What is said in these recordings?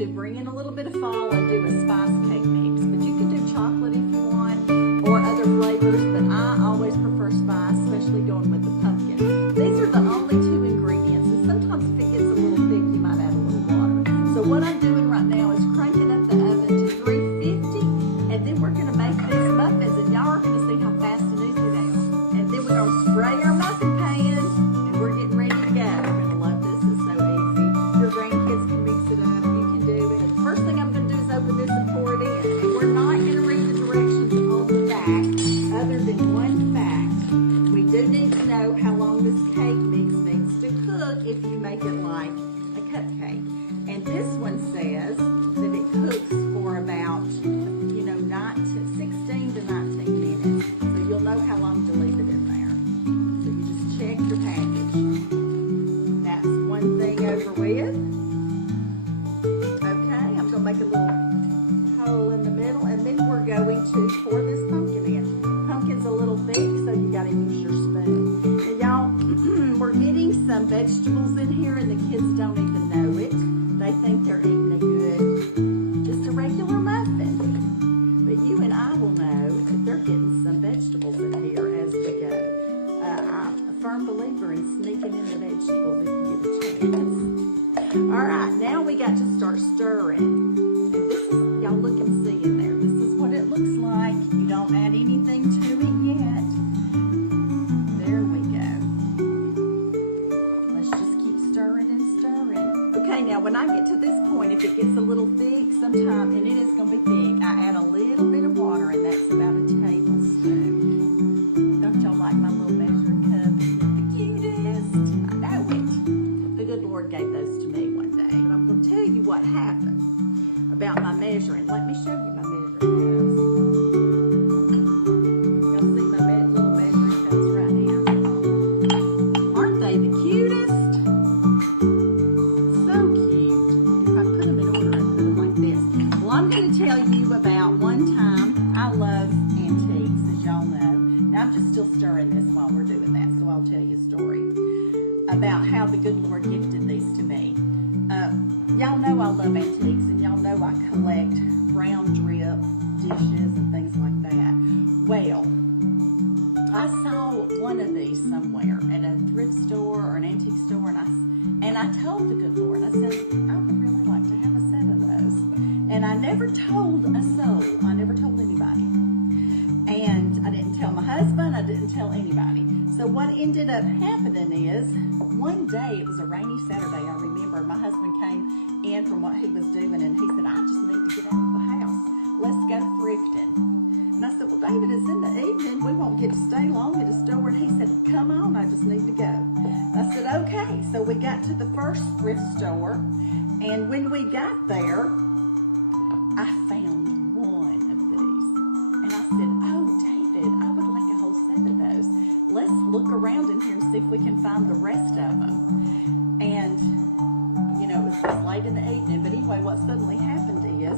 to bring in a little bit of fall and do a spice cake mix. But you can do chocolate if you want, or other flavors, but I always prefer spice, especially going with the pumpkin. These are the only two ingredients, and sometimes if it gets a little thick, you might add a little water. So what I'm doing right now is cranking up the oven to 350, and then we're gonna make these muffins, and y'all are gonna see how fast and easy they are. And then we're gonna spray our muffin pan, and we're getting ready to go. You're gonna love this, it's so easy. Your grandkids can mix it up, you can do it. The first thing I'm gonna do is open this and pour it in. And we're not gonna read the directions on the back, other than one fact. We do need to know how long this cake mix needs to cook if you make it like a cupcake. And this one says that it cooks for about, 16 to 19 minutes. So you'll know how long to leave it in there. So you just check your package. That's one thing over with. Okay, I'm gonna make a little hole in the middle, and then we're going to pour this pumpkin in. Pumpkin's a little thick, so you gotta use your spoon. Now y'all, we're getting some vegetables in here, and the kids don't even know it. They think they're eating a good, just a regular muffin. But you and I will know that they're getting some vegetables in here as we go. I'm a firm believer in sneaking in the vegetables if you get a chance. All right, now we got to start stirring. And this is, y'all look and see in there. This is what it looks like. You don't add anything to it yet. There we go. Let's just keep stirring and stirring. Okay, now when I get to this point, if it gets a little thick sometime, and it is gonna be thick, I add a little bit of water, and that's about a tablespoon. Don't y'all like my little measuring cup? Isn't it the cutest? I know it. The good Lord gave those to me one day. But I'm gonna tell you what happened about my measuring. Let me show you my measuring cups. Y'all see my little measuring cups right here? Aren't they the cutest? I'm going to tell you about one time. I love antiques, as y'all know. Now, I'm just still stirring this while we're doing that, so I'll tell you a story about how the good Lord gifted these to me. Y'all know I love antiques, and y'all know I collect brown drip dishes and things like that. Well, I saw one of these somewhere at a thrift store or an antique store, and I told the good Lord, I said, I would really like to have a set of those. And I never told a soul. I never told anybody. And I didn't tell my husband. I didn't tell anybody. So what ended up happening is, one day, it was a rainy Saturday, I remember, my husband came in from what he was doing, and he said, I just need to get out of the house. Let's go thrifting. And I said, well, David, it's in the evening. We won't get to stay long at a store. And he said, come on, I just need to go. And I said, okay. So we got to the first thrift store, and when we got there, I found one of these, and I said, oh, David, I would like a whole set of those. Let's look around in here and see if we can find the rest of them. And, it was just late in the evening, but anyway, what suddenly happened is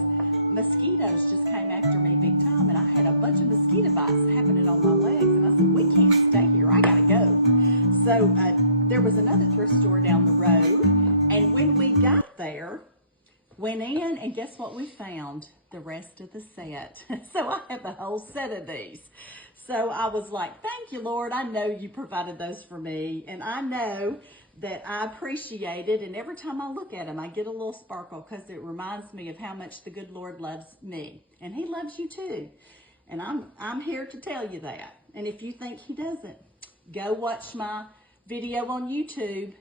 mosquitoes just came after me big time, and I had a bunch of mosquito bites happening on my legs, and I said, we can't stay here, I gotta go. So there was another thrift store down the road, and when we got there, went in, and guess what we found? The rest of the set. So I have a whole set of these. So I was like, thank you, Lord. I know you provided those for me, and I know that I appreciate it. And every time I look at them, I get a little sparkle, because it reminds me of how much the good Lord loves me. And he loves you too. And I'm here to tell you that. And if you think he doesn't, go watch my video on YouTube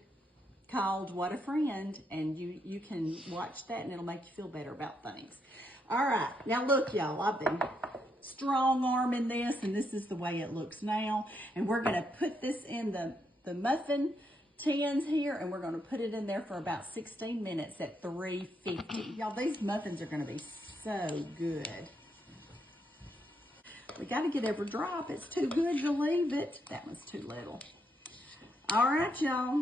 called What a Friend, and you can watch that, and it'll make you feel better about things. All right, now look, y'all, I've been strong arming this, and this is the way it looks now. And we're gonna put this in the muffin tins here, and we're gonna put it in there for about 16 minutes at 350. Y'all, these muffins are gonna be so good. We gotta get every drop. It's too good to leave it. That one's too little. All right, y'all.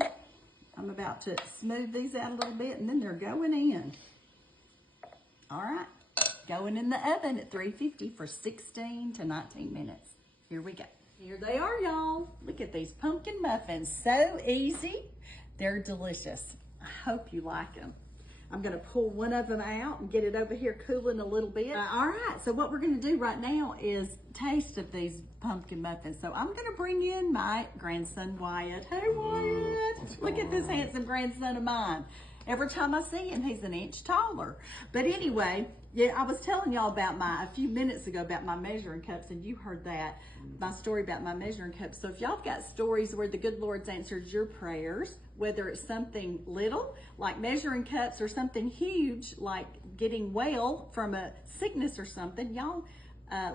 I'm about to smooth these out a little bit, and then they're going in. All right, going in the oven at 350 for 16 to 19 minutes. Here we go. Here they are, y'all. Look at these pumpkin muffins. So easy. They're delicious. I hope you like them. I'm gonna pull one of them out and get it over here cooling a little bit. All right, so what we're gonna do right now is taste of these pumpkin muffins. So I'm gonna bring in my grandson, Wyatt. Hey, Wyatt, look at this handsome grandson of mine. Every time I see him, he's an inch taller. But anyway, yeah, I was telling y'all about a few minutes ago about my measuring cups, and you heard that, my story about my measuring cups. So if y'all have got stories where the good Lord's answered your prayers, whether it's something little, like measuring cups, or something huge, like getting well from a sickness or something, y'all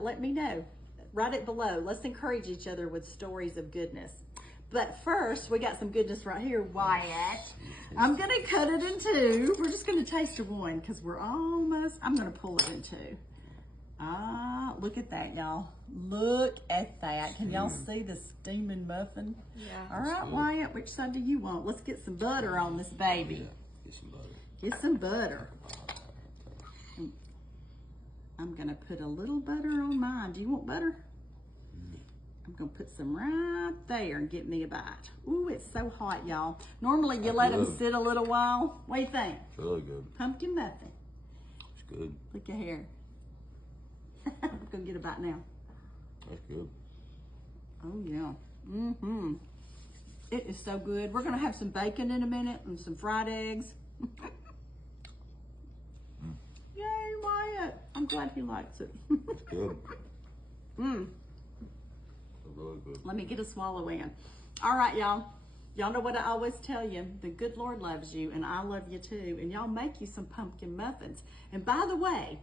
let me know. Write it below. Let's encourage each other with stories of goodness. But first, we got some goodness right here, Wyatt. I'm gonna cut it in two. We're just gonna taste of one because I'm gonna pull it in two. Ah, look at that, y'all. Look at that. Can y'all see the steaming muffin? Yeah. All right, Wyatt, which side do you want? Let's get some butter on this baby. Yeah, get some butter. Get some butter. I'm gonna put a little butter on mine. Do you want butter? I'm gonna put some right there and get me a bite. Ooh, it's so hot, y'all. Normally you let them sit a little while. What do you think? It's really good. Pumpkin muffin. It's good. Look at here. I'm gonna get a bite now. That's good. Oh yeah. Mm-hmm. It is so good. We're gonna have some bacon in a minute and some fried eggs. Yay, Wyatt. I'm glad he likes it. It's good. Mmm. Really good. Let me get a swallow in. All right, y'all. Y'all know what I always tell you. The good Lord loves you, and I love you too. And y'all make you some pumpkin muffins. And by the way,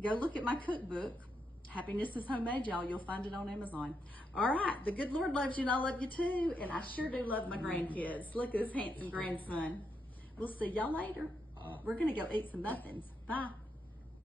go look at my cookbook. Happiness is Homemade, y'all. You'll find it on Amazon. All right. The good Lord loves you, and I love you too. And I sure do love my grandkids. Look at this handsome grandson. We'll see y'all later. We're going to go eat some muffins. Bye.